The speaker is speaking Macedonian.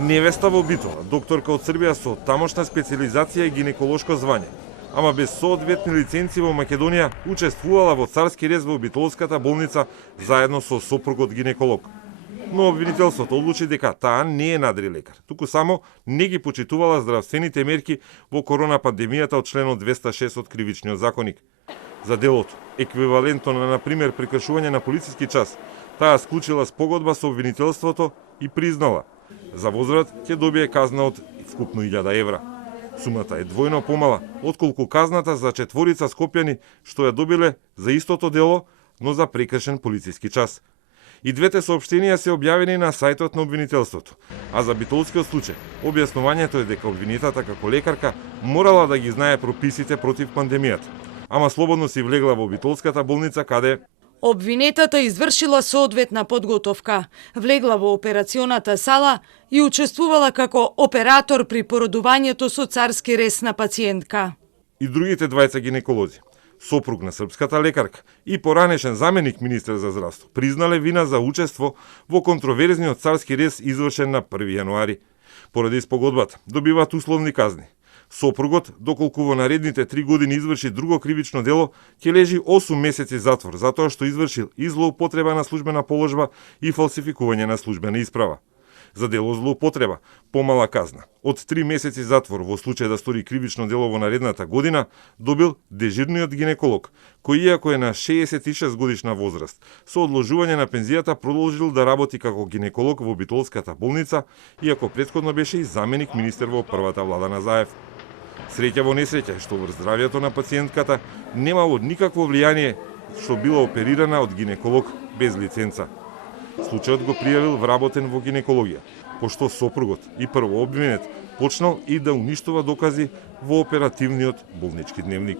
Невеста во Битола, докторка од Србија со тамошна специализација и гинеколошко звање, ама без соодветни лиценци во Македонија, учествувала во царски рез во Битолската болница заедно со сопругот гинеколог. Но обвинителството одлучи дека таа не е надри лекар, туку само не ги почитувала здравствените мерки во корона пандемијата од членот 206 од Кривичниот законник. За делото, еквивалентно на например прекршување на полициски час, таа склучила спогодба со обвинителството и признала. За возврат ќе добие казна од вкупно 1000 евра. Сумата е двојно помала отколку казната за четворица скопјани што ја добиле за истото дело, но за прекршен полициски час. И двете соопштенија се објавени на сајтот на обвинителството. А за битолскиот случај, објаснувањето е дека обвинетата како лекарка морала да ги знае прописите против пандемијата, ама слободно си влегла во Битолската болница каде обвинетата извршила соодветна подготовка, влегла во операционата сала и учествувала како оператор при породувањето со царски рез на пациентка. И другите двајца гинеколози, сопруг на српската лекарка и поранешен заменик министер за здравство, признале вина за учество во контроверзниот царски рез извршен на 1 јануари. Поради спогодбата добиваат условни казни. Сопругот, доколку во наредните 3 години изврши друго кривично дело, ќе лежи 8 месеци затвор затоа што извршил и злоупотреба на службена положба и фалсификување на службена исправа. За дело злоупотреба, помала казна, од 3 месеци затвор во случај да стори кривично дело во наредната година, добил дежурниот гинеколог, кој иако е на 66 годишна возраст, со одложување на пензијата продолжил да работи како гинеколог во Битолската болница, иако претходно беше и заменик министер во првата влада на Заев. Среќа во несреќа што врз здравјето на пациентката немало никакво влијание што била оперирана од гинеколог без лиценца. Случајот го пријавил вработен во гинекологија, пошто сопругот и прво обвинет почнал и да уништува докази во оперативниот болнички дневник.